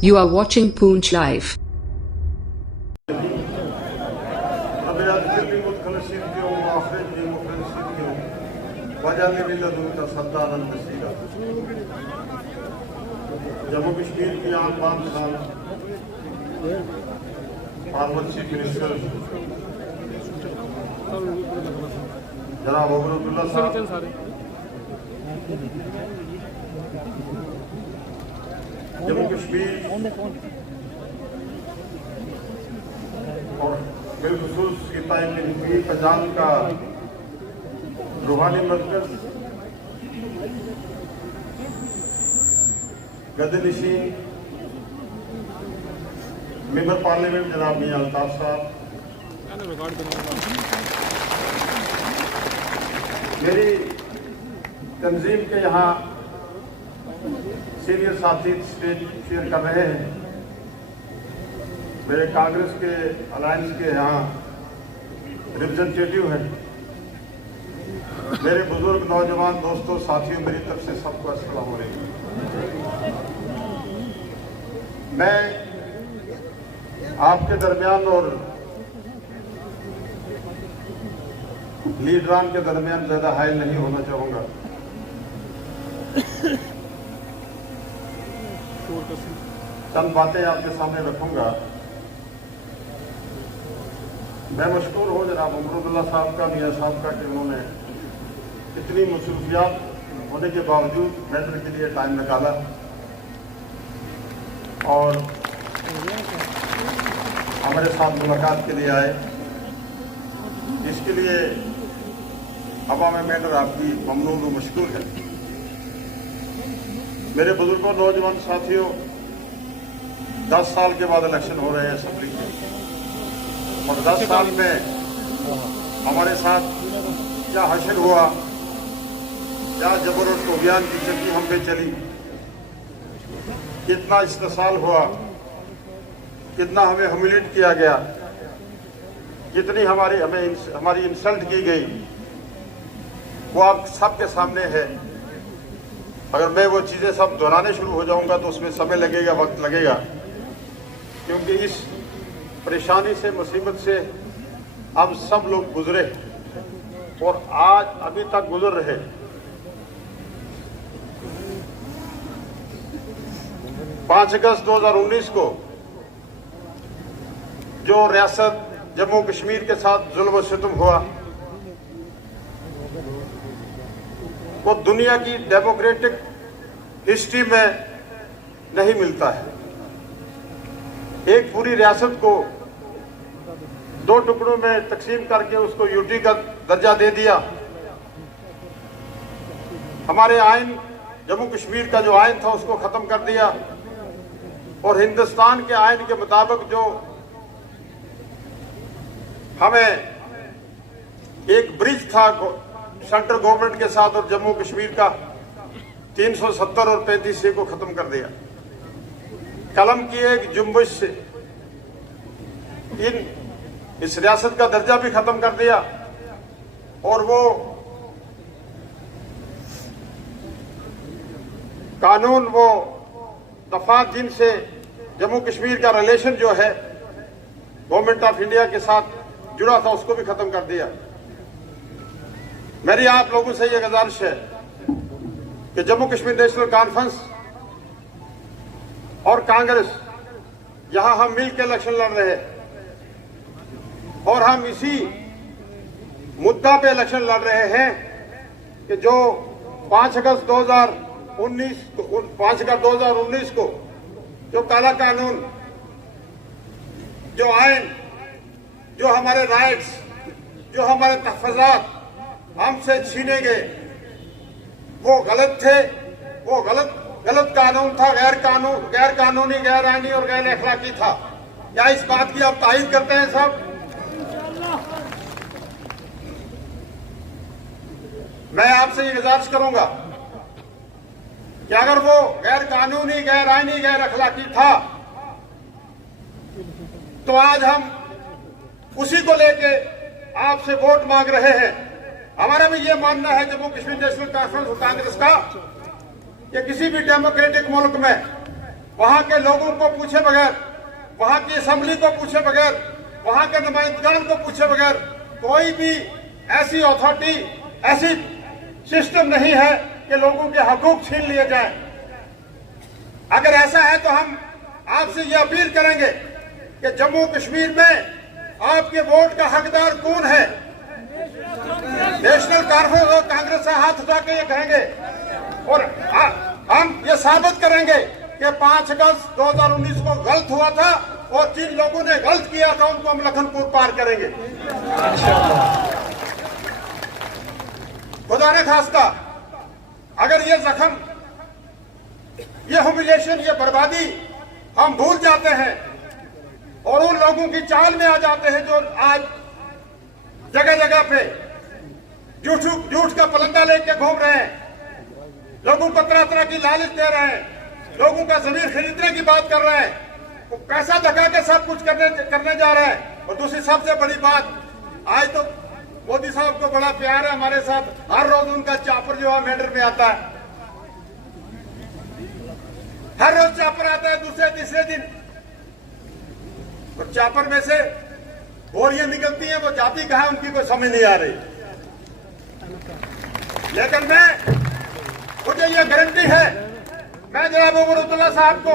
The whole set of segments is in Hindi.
You are watching Poonch Live. Jammu Kashmir की आम बाम खान फॉर्मर चीफ मिनिस्टर जनाब अबूरुल्लाह साहब, जम्मू कश्मीर और बिलखुसूस की पंजाब का रूहानी मरकज गद्दनशीन मेंबर पार्लियामेंट जनाब मियां अल्ताफ साहब, मेरी तंजीम के यहाँ सीनियर साथी स्टेज शेयर कर रहे हैं, मेरे कांग्रेस के अलायंस के यहाँ रिप्रेजेंटेटिव हैं, मेरे बुजुर्ग नौजवान दोस्तों साथियों, मेरी तरफ से सबको अस्सलाम वालेकुम। मैं आपके दरमियान और लीडरान के दरमियान ज्यादा हायल नहीं होना चाहूंगा। चंद बातें आपके सामने रखूंगा। मैं मशकूर हूं जनाब अबूरुल्लाह साहब का, मियां साहब का, कि उन्होंने इतनी मसरूफियात होने के बावजूद मैटर के लिए टाइम निकाला और हमारे साथ मुलाकात के लिए आए। इसके लिए अवाम मैटर आपकी ममनून और मशकूर है। मेरे बुजुर्गों नौजवान साथियों, 10 साल के बाद इलेक्शन हो रहे हैं असेंबली के, और 10 साल में हमारे साथ क्या हशर हुआ, क्या जबरदस्त अभियान की चक्की हम पे चली, कितना इस्तेसाल हुआ, कितना हमें ह्यूमिलेट किया गया, कितनी हमारी इंसल्ट की गई, वो आप सबके सामने है। अगर मैं वो चीजें सब दोहराने शुरू हो जाऊंगा तो उसमें समय लगेगा, वक्त लगेगा, क्योंकि इस परेशानी से, मुसीबत से हम सब लोग गुजरे और आज अभी तक गुजर रहे। 5 अगस्त 2019 को जो रियासत जम्मू कश्मीर के साथ जुल्म और सितम हुआ, वो दुनिया की डेमोक्रेटिक हिस्ट्री में नहीं मिलता है। एक पूरी रियासत को 2 टुकड़ों में तकसीम करके उसको यूटी का दर्जा दे दिया। हमारे आइन, जम्मू कश्मीर का जो आइन था उसको खत्म कर दिया, और हिंदुस्तान के आइन के मुताबिक जो हमें एक ब्रिज था सेंट्रल गवर्नमेंट के साथ और जम्मू कश्मीर का, 370 और 35 को खत्म कर दिया। कलम की एक जुम्बिश से इस रियासत का दर्जा भी खत्म कर दिया, और वो कानून, वो दफात जिनसे जम्मू कश्मीर का रिलेशन जो है गवर्नमेंट ऑफ इंडिया के साथ जुड़ा था, उसको भी खत्म कर दिया। मेरी आप लोगों से यह गुजारिश है कि जम्मू कश्मीर नेशनल कॉन्फ्रेंस और कांग्रेस, यहां हम मिलकर इलेक्शन लड़ रहे हैं और हम इसी मुद्दा पे इलेक्शन लड़ रहे हैं कि जो 5 अगस्त 2019 को जो काला कानून, जो आइन, जो हमारे राइट्स, जो हमारे तहफ़्फ़ुज़ात हमसे छीने गए, वो गलत थे, वो गलत कानून था, गैर कानूनी, गैर आईनी और गैर अखलाकी था। क्या इस बात की आप तायीद करते हैं साहब? मैं आपसे ये गुजारिश करूंगा कि अगर वो गैर कानूनी, गैर आईनी, गैर अखलाकी था, तो आज हम उसी को लेके आपसे वोट मांग रहे हैं। हमारा भी ये मानना है जम्मू कश्मीर नेशनल कॉन्फ्रेंस और कांग्रेस का कि किसी भी डेमोक्रेटिक मुल्क में वहां के लोगों को पूछे बगैर, वहां की असेंबली को पूछे बगैर, वहां के नुमाइंदगान को पूछे बगैर कोई भी ऐसी अथॉरिटी, ऐसी सिस्टम नहीं है कि लोगों के हकूक छीन लिए जाएं। अगर ऐसा है तो हम आपसे ये अपील करेंगे कि जम्मू कश्मीर में आपके वोट का हकदार कौन है। नेशनल कांग्रेस से हाथ उठा के ये कहेंगे और हम ये साबित करेंगे कि 5 अगस्त 2019 को गलत हुआ था और जिन लोगों ने गलत किया था उनको हम लखनपुर पार करेंगे। खुदा ने खास्ता अगर ये जख्म, ये ह्यूमिलिएशन, ये बर्बादी हम भूल जाते हैं और उन लोगों की चाल में आ जाते हैं जो आज जगह जगह पे झूठ का पलंदा लेके घूम रहे हैं, लोगों को तरह तरह की लालच दे रहे हैं, लोगों का जमीर खरीदने की बात कर रहे हैं, वो पैसा धका के सब कुछ करने जा रहे हैं। और दूसरी सबसे बड़ी बात, आज तो मोदी साहब को बड़ा प्यार है हमारे साथ, हर रोज उनका चापर जो है मेंढर में आता है, हर रोज चापर आता है दूसरे तीसरे दिन। तो चापर में से बोरियां निकलती हैं, वो जाती कहां है उनकी कोई समझ नहीं आ रही। लेकिन मुझे ये गारंटी है, मैं जनाब उमरुद्दौला साहब को,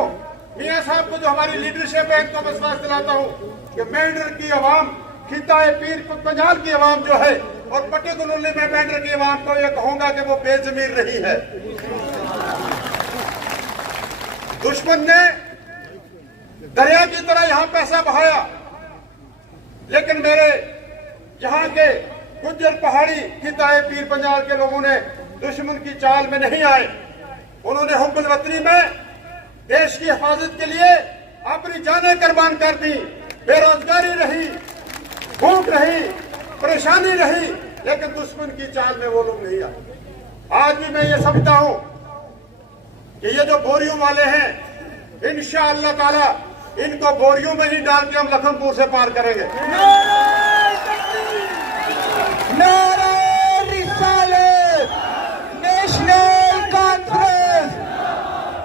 मियां साहब को जो हमारी लीडरशिप है, इनको विश्वास दिलाता हूं कि मेंढर की आवाम, खिताए पीर पंजाल की आवाम जो है, और पर्टिकुलरली मैं मेंढर की आवाम को यह कहूंगा कि वो बेजमीर नहीं है। दुश्मन ने दरिया की तरह यहां पैसा बहाया, लेकिन मेरे यहां के गुज्जर पहाड़ी खिताए पीर पंजाल के लोगों ने दुश्मन की चाल में नहीं आए। उन्होंने हुब्बुल वतनी में देश की हिफाजत के लिए अपनी जानें कुर्बान कर दी। बेरोजगारी रही, भूख रही, परेशानी रही, लेकिन दुश्मन की चाल में वो लोग नहीं आए। आज भी मैं ये समझता हूं कि ये जो बोरियों वाले हैं, इंशाअल्लाह ताला इनको बोरियों में ही डाल के हम लखनपुर से पार करेंगे। नारे रिसालत, national conference,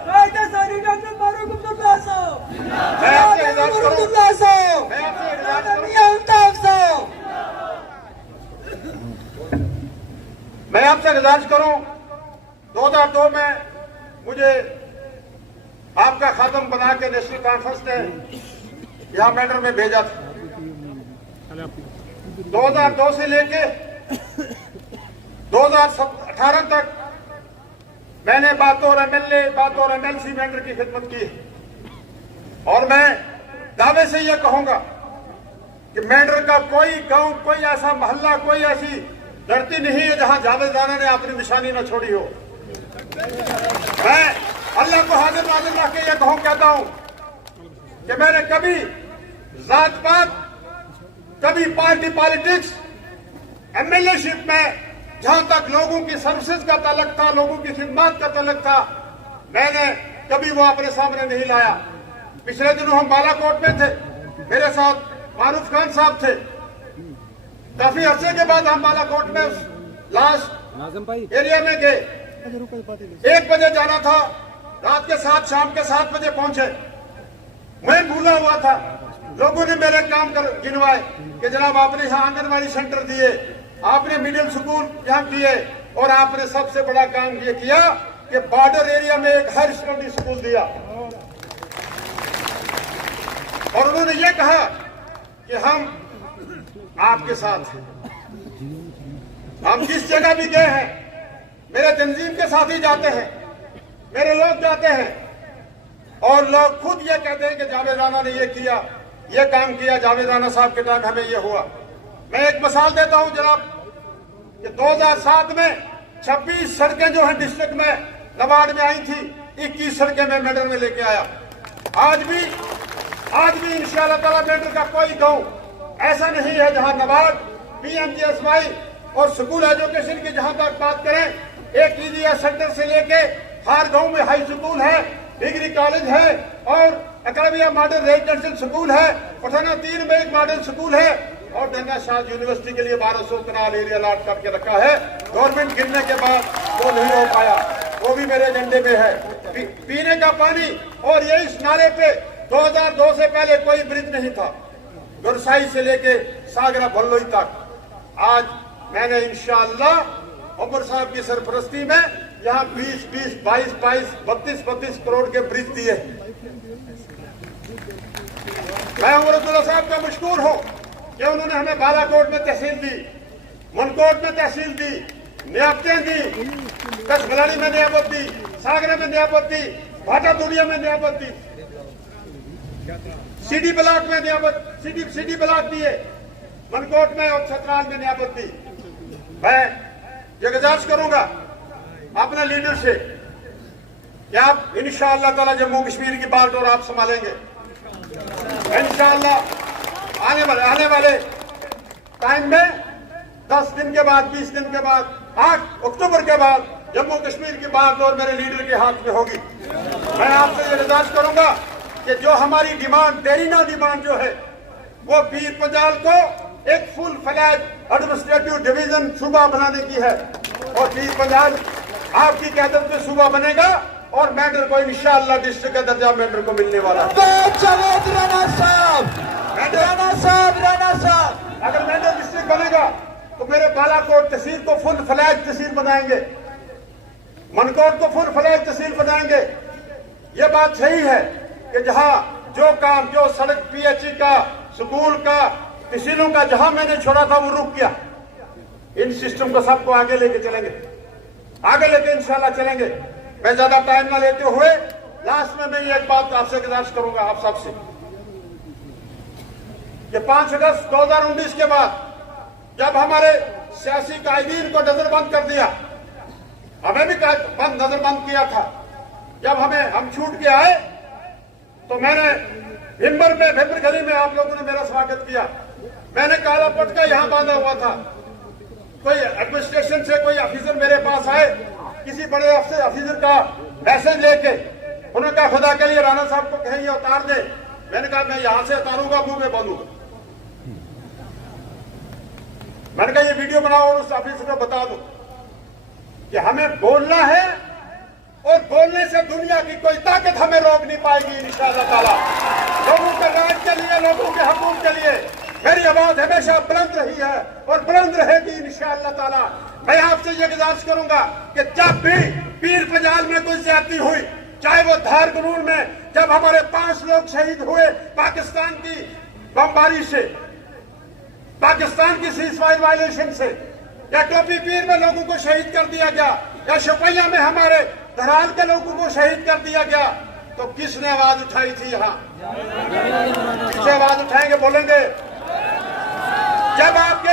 doctor Farooq Abdullah साहब, मैं आपसे इजाजत करूं, मैं आपसे गुजारिश करूं, 2002 में मुझे आपका खातम बना के नेशनल कॉन्फ्रेंस ने यहां मेंढर में भेजा था। 2002 से लेके 2018 तक मैंने बतौर एमएलए, बतौर एमएलसी मेंढर की खिदमत की और मैं दावे से यह कहूंगा कि मेंढर का कोई गांव, कोई ऐसा मोहल्ला, कोई ऐसी धरती नहीं है जहां जावेद राणा ने अपनी निशानी न छोड़ी हो। मैं अल्लाह को हाजिर नाज़िर रख के यह कहता हूं कि मैंने कभी जात पात, कभी पार्टी पॉलिटिक्स, एमएलएशिप में जहां तक लोगों की सर्विसेज का तल्लुक था, लोगों की खिदमत का तल्लुक था, मैंने कभी वो अपने सामने नहीं लाया। पिछले दिनों हम बालाकोट में थे, मेरे साथ मारूफ खान साहब थे। काफी अरसे के बाद हम बालाकोट में लास्ट एरिया में गए। 1 बजे जाना था, रात के 7, शाम के 7 बजे पहुंचे। मैं भूला हुआ था, लोगों ने मेरे काम गिनवाए कि जनाब आपने यहाँ आंगनबाड़ी सेंटर दिए, आपने मिडिल स्कूल यहाँ किए, और आपने सबसे बड़ा काम ये किया कि बॉर्डर एरिया में एक हायर सेकेंडरी स्कूल दिया। और उन्होंने ये कहा कि हम आपके साथ हैं। हम जिस जगह भी गए हैं, मेरे तंजीम के साथ ही जाते हैं, मेरे लोग जाते हैं, और लोग खुद ये कहते हैं कि जावेद राणा ने ये किया, ये काम किया, जावेद राणा साहब के टाइम हमें ये हुआ। मैं एक मिसाल देता हूं जनाब कि 2007 में 26 सड़कें जो हैं डिस्ट्रिक्ट में नबार्ड में आई थी, 21 सड़कें मैं मेंढर में लेके आया। आज भी इंशाअल्लाह ताला मेंढर का कोई गांव ऐसा नहीं है जहां नबार्ड, पीएमजीएसवाई और स्कूल एजुकेशन की जहां तक बात करें, एक ईडीएस सेंटर से लेके हर गांव में हाई स्कूल है, डिग्री कॉलेज है, और अकरबिया मॉडल रेजिडेंशियल स्कूल है, पठाना 3 में एक मॉडल स्कूल है, और डंगा शाह यूनिवर्सिटी के लिए 1200 कनाल एरिया अलॉट करके रखा है। गवर्नमेंट गिरने के बाद वो नहीं हो पाया, वो भी मेरे एजेंडे में है। पीने का पानी। और ये इस नाले पे 2002 से पहले कोई ब्रिज नहीं था, गुरसाई से लेके सागरा भल्लोई तक। आज मैंने इंशाअल्लाह उमर साहब की सरपरस्ती में यहाँ 20, 22, 32 करोड़ के ब्रिज दिए। मैं उमर अब्दुल्ला साहब का मशकूर हूँ कि उन्होंने हमें बालाकोट में तहसील दी, मनकोट में तहसील दी, नियाबतें दी, कसबलाड़ी में नियाबत दी, सागरा में नियाबत दी, भाटा दुनिया में नियाबत दी, सीडी ब्लॉक में नियाबत, सीडी ब्लॉक दिए, मनकोट में और छतराल में नियाबत दी। मैं ये गुजारिश करूंगा अपने लीडर से कि आप इंशाअल्लाह ताला जम्मू कश्मीर की बागडोर आप संभालेंगे इंशाअल्लाह। आने वाले टाइम में 10 दिन के बाद, 20 दिन के बाद, 8 अक्टूबर के बाद जम्मू कश्मीर की बागडोर मेरे लीडर के हाथ में होगी। मैं आपसे ये गुजारिश करूंगा कि जो हमारी डिमांड, देरीना डिमांड जो है, वो पीर पंजाल को एक फुल फ्लैज एडमिनिस्ट्रेटिव डिवीजन सूबा बनाने की है और पीर पंजाल आपकी क़यादत में सूबा बनेगा और मेंढर को इंशाअल्लाह डिस्ट्रिक्ट का दर्जा मेंढर को मिलने वाला है। जावेद राणा साहब अगर मेंढर डिस्ट्रिक्ट बनेगा तो मेरे बालाकोट तहसील को फुल फ्लैज तहसील बनाएंगे, मनकोट को फुल फ्लैज तहसील बनाएंगे। ये बात सही है कि जहां जो काम, जो सड़क, पीएचई का, स्कूल का, तहसीलों का जहां मैंने छोड़ा था वो रुक गया। इन सिस्टम को सबको आगे लेके चलेंगे, आगे लेके इंशाल्लाह चलेंगे। मैं ज्यादा टाइम ना लेते हुए लास्ट में मैं एक बात आपसे गुजारिश करूंगा आप सबसे कि 5 अगस्त 2019 के बाद जब हमारे सियासी कायदीन को नजरबंद कर दिया, हमें भी नजरबंद किया था, जब हम छूट के आए तो मैंने भिम्बर गली में आप लोगों ने मेरा स्वागत किया। मैंने काला पटका यहां बांधा हुआ था। कोई एडमिनिस्ट्रेशन से कोई ऑफिसर मेरे पास आए, किसी बड़े ऑफिसर का मैसेज लेके, उन्होंने कहा खुदा के लिए राणा साहब को कहें ये उतार दे। मैंने कहा मैं यहां से उतारूंगा, मुंह में बांधूंगा। मैंने कहा ये वीडियो बनाओ और उस ऑफिसर को बता दो कि हमें बोलना है और बोलने से दुनिया की कोई ताकत हमें रोक नहीं पाएगी इंशाअल्लाह ताला। लोगों के राज के लिए, लोगों के हकूक के लिए मेरी आवाज हमेशा बुलंद रही है और बुलंद रहेगी इंशाअल्लाह ताला। मैं आपसे ये गुजारिश करूंगा कि जब भी पीर पंजाल में कोई ज्यादती हुई, चाहे वो धार गनूर में जब हमारे 5 लोग शहीद हुए पाकिस्तान की बमबारी से, पाकिस्तान की सीजफायर वायलेशन से, या टोपी पीर में लोगों को शहीद कर दिया गया, या शोपियां में हमारे धराल के लोगों को शहीद कर दिया गया, तो किसने आवाज उठाई थी? यहाँ किससे आवाज उठाएंगे, बोलेंगे? जब आपके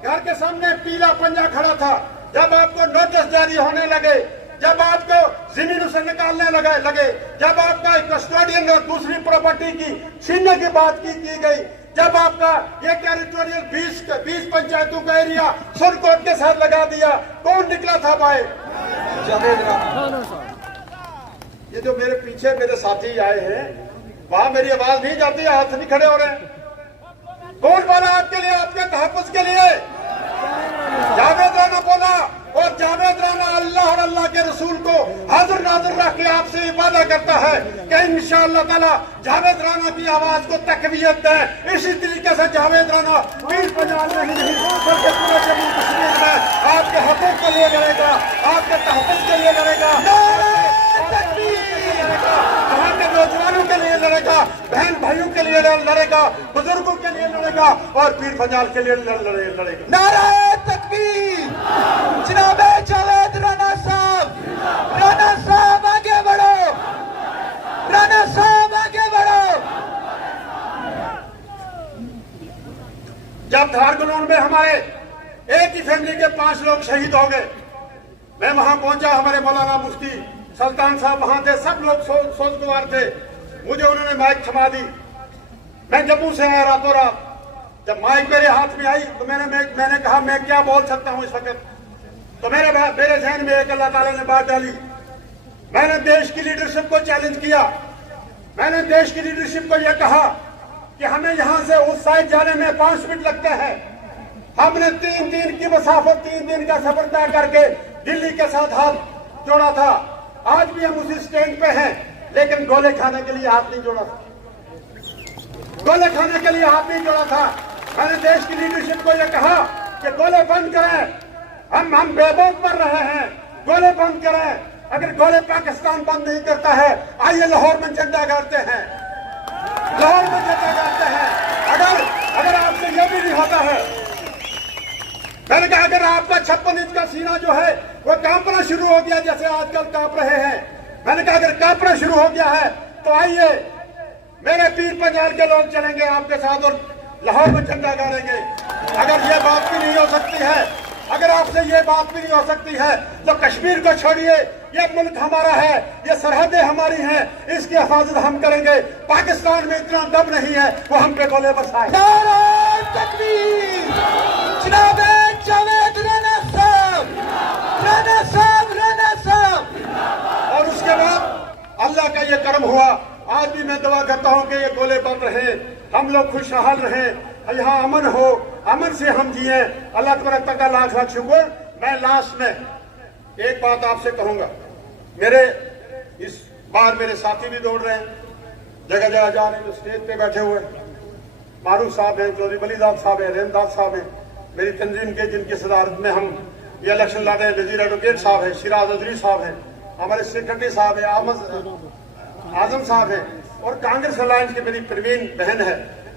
घर के सामने पीला पंजा खड़ा था, जब आपको नोटिस जारी होने लगे, जब आपको जमीन से निकालने लगे, जब आपका कस्टोडियन और दूसरी प्रॉपर्टी की छीनने की बात की गई, जब आपका ये टेरिटोरियल 20 पंचायतों का एरिया सुरकोट के साथ लगा दिया, कौन निकला था भाई? जावेद राणा। ये जो मेरे पीछे मेरे साथी आए हैं, वहां मेरी आवाज नहीं जाती, हाथ नहीं खड़े हो रहे हैं। कौन बोला आपके लिए, आपके तहफ्फुज़ के लिए? जावेद राणा बोला। और जावेद राणा अल्लाह और अल्लाह के रसूल को हाजिर नाजिर रख के आपसे वादा करता है कि इंशाअल्लाह ताला जावेद राणा की आवाज को तकवीयत है। इसी तरीके से जावेद राणा पीर पंजाल में ही नहीं बल्कि पूरे जम्मू कश्मीर में आपके हकूक के लिए लड़ेगा, आपके तहफ्फुज़ के लिए लड़ेगा, नौजवानों के लिए लड़ेगा, बहन भाइयों के लिए लड़ेगा, बुजुर्गों के लिए लड़ेगा और पीर पंजाल के लिए लड़ेगा। नारे तकबीर। जनाब जावेद राणा साहब आगे बढ़ो, राणा साहब आगे बढ़ो। जब धारगुनूर में हमारे एक ही फैमिली के 5 लोग शहीद हो गए, मैं वहां पहुंचा, हमारे मौलाना मुफ्ती सुल्तान साहब वहां थे, सब लोग सोचगवार थे। मुझे उन्होंने माइक थमा दी। मैं जम्मू से आया रातों रात। जब माइक मेरे हाथ में आई तो मैंने कहा मैं क्या बोल सकता हूं इस वक्त। तो मेरे जहन में एक अल्लाह ताला ने बात डाली। मैंने देश की लीडरशिप को चैलेंज किया। मैंने देश की लीडरशिप को यह कहा कि हमें यहां से उस साइड जाने में 5 मिनट लगते हैं। हमने 3 दिन की मसाफत, 3 दिन का सफर तय करके दिल्ली के साथ हाथ जोड़ा था। आज भी हम उसी स्टैंड पे हैं, लेकिन गोले खाने के लिए हाथ नहीं जोड़ा था। गोले खाने के लिए हाथ नहीं जोड़ा था। मैंने देश की लीडरशिप को यह कहा कि गोले बंद करें, हम बेबस मर रहे हैं, गोले बंद करें। अगर गोले पाकिस्तान बंद नहीं करता है, आइए लाहौर में झंडा गाड़ते हैं, लाहौर में झंडा गाड़ते हैं। अगर आपसे यह भी नहीं होता है, मैंने कहा अगर आपका 56 इंच का सीना जो है वो कांपना शुरू हो गया जैसे आजकल कांप रहे हैं, मैंने कहा अगर कांपना शुरू हो गया है तो आइए मेरे पीर पंजाल के लोग चलेंगे आपके साथ और लाहौर में झंडा गाड़ेंगे। अगर ये बात भी नहीं हो सकती है, अगर आपसे ये बात भी नहीं हो सकती है, तो कश्मीर को छोड़िए, ये मुल्क हमारा है, ये सरहदें हमारी हैं, इसकी हिफाजत हम करेंगे। पाकिस्तान में इतना दम नहीं है वो हम पे गोले बरसाए। नारे तकबीर, जनाब जावेद राणा साहब, राणा साहब, राणा साहब। और उसके बाद अल्लाह का ये करम हुआ, आज भी मैं दुआ करता हूँ कि ये गोले बंद रहे, हम लोग खुशहाल रहें, यहाँ अमन हो, अमन से हम जिए। अल्लाह तबारक का लाख लाख शुक्र। मैं लास्ट में एक बात आपसे कहूंगा, मेरे इस बार मेरे साथी भी दौड़ रहे हैं, जगह जगह जा रहे हैं, जो स्टेज पे बैठे हुए मारूफ साहब हैं, चौधरी वलीदाद साहब हैं, रेमदाद साहब हैं, मेरी तंजीम के जिनकी सदारत में हम ये इलेक्शन लड़ रहे हैं, वजीर एडवोकेट साहब हैं, सिराज अजरी साहब हैं, हमारे सेक्रेटरी साहब हैं, आजम साहब हैं, और कांग्रेस अलायंस की मेरी प्रवीण बहन है,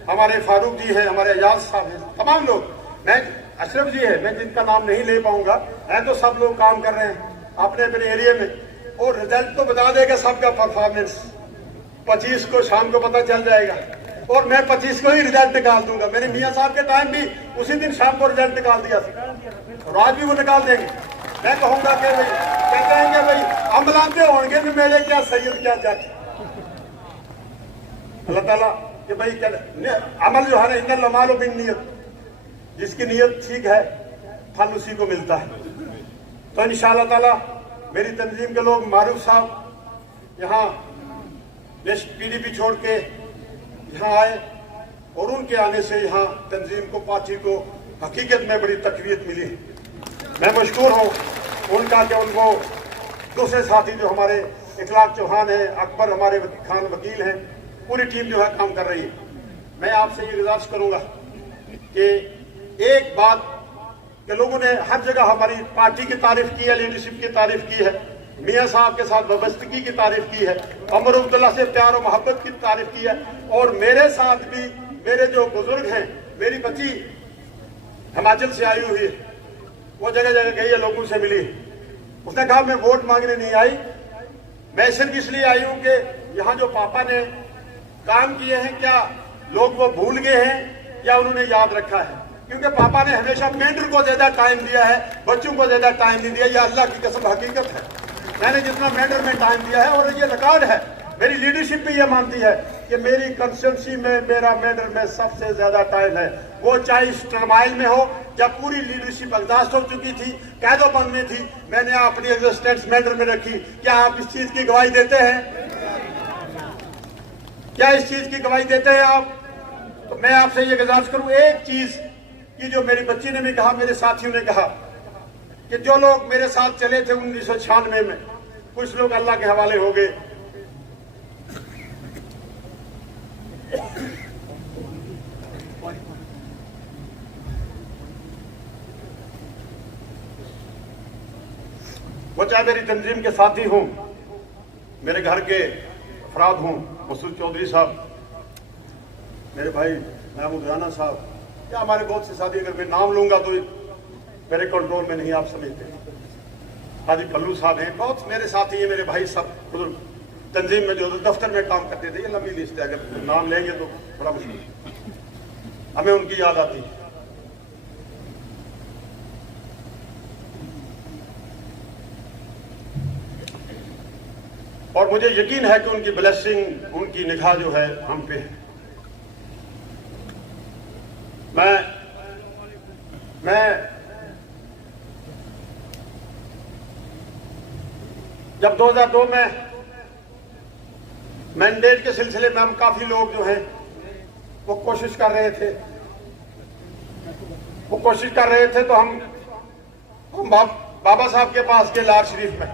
हमारे फारूक जी हैं, हमारे एजाज साहब हैं, तमाम लोग, मैं अशरफ जी है, मैं जिनका नाम नहीं ले पाऊंगा, है तो सब लोग काम कर रहे हैं अपने अपने एरिया में। और रिजल्ट तो बता देगा सबका परफॉर्मेंस, 25 को शाम को पता चल जाएगा, और मैं 25 को ही रिजल्ट निकाल दूंगा। मेरे मियाँ साहब के टाइम भी उसी दिन शाम को रिजल्ट निकाल दिया था, और आज भी वो निकाल देंगे। मैं कहूंगा कि भाई कहते हैं कि भाई अमलाते होंगे भी मेरे क्या सैयद क्या जज। अल्लाह ताला कि भाई अमल जो है ना, इन्नल अमालु बिन्नियत, जिसकी नीयत ठीक है फल उसी को मिलता है। तो इंशाअल्लाह ताला मेरी तंजीम के लोग, मारूफ साहब यहाँ पीडीपी छोड़ के यहाँ आए, और उनके आने से यहाँ तंजीम को, पार्टी को हकीकत में बड़ी तकवीत मिली। मैं मशकूर हूँ उनका कि उनको दूसरे साथी जो हमारे इखलाक चौहान है, अकबर हमारे खान वकील हैं, पूरी टीम जो है काम कर रही है। मैं आपसे ये गुजारिश करूंगा कि एक बात कि लोगों ने हर जगह हमारी पार्टी की तारीफ की है, लीडरशिप की तारीफ की है, मियाँ साहब के साथ वाबस्तगी की तारीफ की है, अमर अब्दुल्ला से प्यार और मोहब्बत की तारीफ की है, और मेरे साथ भी मेरे जो बुजुर्ग हैं, मेरी बच्ची हिमाचल से आई हुई है, वो जगह जगह गई है, लोगों से मिली, उसने कहा मैं वोट मांगने नहीं आई, मैं सिर्फ इसलिए आई हूं कि यहाँ जो पापा ने काम किए हैं क्या लोग वो भूल गए हैं या उन्होंने याद रखा है। क्योंकि पापा ने हमेशा मेंटर को ज्यादा टाइम दिया है, बच्चों को ज्यादा टाइम नहीं दिया। यह अल्लाह की कसम हकीकत है, मैंने जितना मेंटर में टाइम दिया है, और ये रिकॉर्ड है, मेरी लीडरशिप भी ये मानती है कि मेरी कंस्टिट्यूंसी में मेरा मेंटर में सबसे ज्यादा टाइम है, वो चाहे इस टर्माइल में हो, जब पूरी लीडरशिप एग्जॉस्ट हो चुकी थी, कैदोबंद में थी, मैंने अपनी एग्जिस्टेंस मेंटर में रखी। क्या आप इस चीज की गवाही देते हैं? क्या इस चीज की गवाही देते हैं आप? तो मैं आपसे ये गुजारिश करूं, एक चीज की जो मेरी बच्ची ने भी कहा, मेरे साथियों ने कहा कि जो लोग मेरे साथ चले थे 1996 में, कुछ लोग अल्लाह के हवाले हो गए, वो चाहे मेरी तंजीम के साथी हों, मेरे घर के अफराद हों, मसूद चौधरी साहब, मेरे भाई महमूद राणा साहब, या हमारे बहुत से साथी, अगर मैं नाम लूंगा तो मेरे कंट्रोल में नहीं, आप समझते, हाजी पल्लू साहब हैं, बहुत मेरे साथी हैं, मेरे भाई सब बुजुर्ग तंजीम में जो दफ्तर में काम करते थे। ये लंबी लिस्ट है, अगर नाम लेंगे तो बड़ा मुश्किल, हमें उनकी याद आती है। और मुझे यकीन है कि उनकी ब्लेसिंग, उनकी निगाह जो है हम पे है। मैं जब 2002 में मैंडेट के सिलसिले में हम काफी लोग जो हैं वो कोशिश कर रहे थे, तो हम बाबा साहब के पास के लार शरीफ में,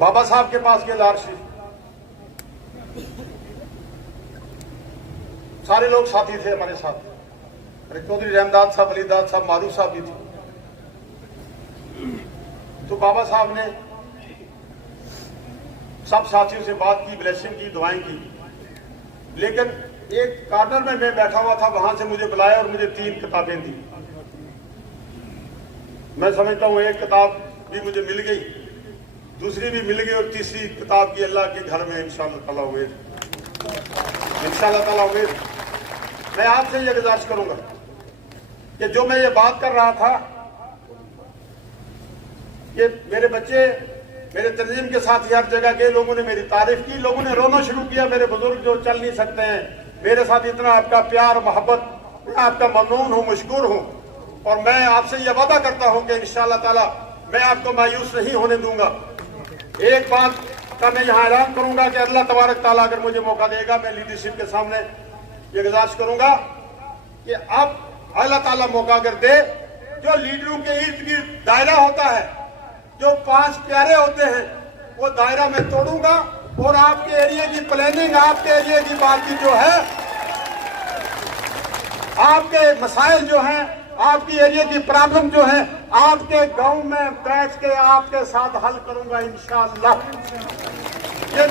बाबा साहब के पास गए लार शरीफ, सारे लोग साथी थे हमारे साथ, चौधरी रहमदाद साहब, अलीदाद साहब, मारूफ साहब भी थे। तो बाबा साहब ने सब साथियों से बात की, ब्लेसिंग की, दुआएं की, लेकिन एक कॉर्नर में मैं बैठा हुआ था, वहां से मुझे बुलाया और मुझे 3 किताबें दी। मैं समझता हूं एक किताब भी मुझे मिल गई, दूसरी भी मिल गई और तीसरी किताब की अल्लाह के घर में इंशाअल्लाह ताला हुए, इंशाअल्लाह ताला हुए। मैं आपसे ये गुजारिश करूंगा कि जो मैं ये बात कर रहा था कि मेरे बच्चे मेरे तंजीम के साथ हर जगह गए, लोगों ने मेरी तारीफ की, लोगों ने रोना शुरू किया, मेरे बुजुर्ग जो चल नहीं सकते हैं, मेरे साथ इतना आपका प्यार मोहब्बत, मैं आपका ममनून हूं, मशकूर हूं। और मैं आपसे यह वादा करता हूं कि इंशाअल्लाह ताला मैं आपको मायूस नहीं होने दूंगा। एक बात का मैं यहां ऐलान करूंगा कि अल्लाह तबारक ताला अगर मुझे मौका देगा, मैं लीडरशिप के सामने ये गुजारिश करूंगा कि अब अल्लाह ताला मौका अगर दे, जो लीडरों के इर्द गिर्द दायरा होता है, जो 5 प्यारे होते हैं, वो दायरा मैं तोड़ूंगा और आपके एरिया की प्लानिंग, आपके एरिया की बातचीत जो है, आपके मसाइल जो हैं, आपकी एरिया की प्रॉब्लम जो है, आपके गांव में बैठ के आपके साथ हल करूंगा इंशाअल्लाह। ये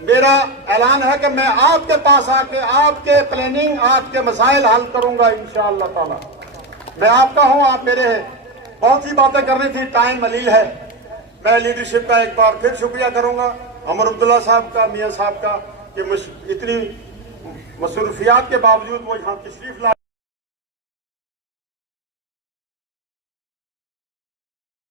मेरा ऐलान है कि मैं आपके पास आके आपके प्लानिंग, आपके मसाइल हल करूंगा इंशाअल्लाह ताला। मैं आपका हूं, आप मेरे हैं। बहुत सी बातें करनी थी, टाइम मलील है। मैं लीडरशिप का एक बार फिर शुक्रिया करूंगा, अमर अब्दुल्ला साहब का, मियां साहब का, कि इतनी मसरूफियात के बावजूद वो यहाँ तशरीफ ला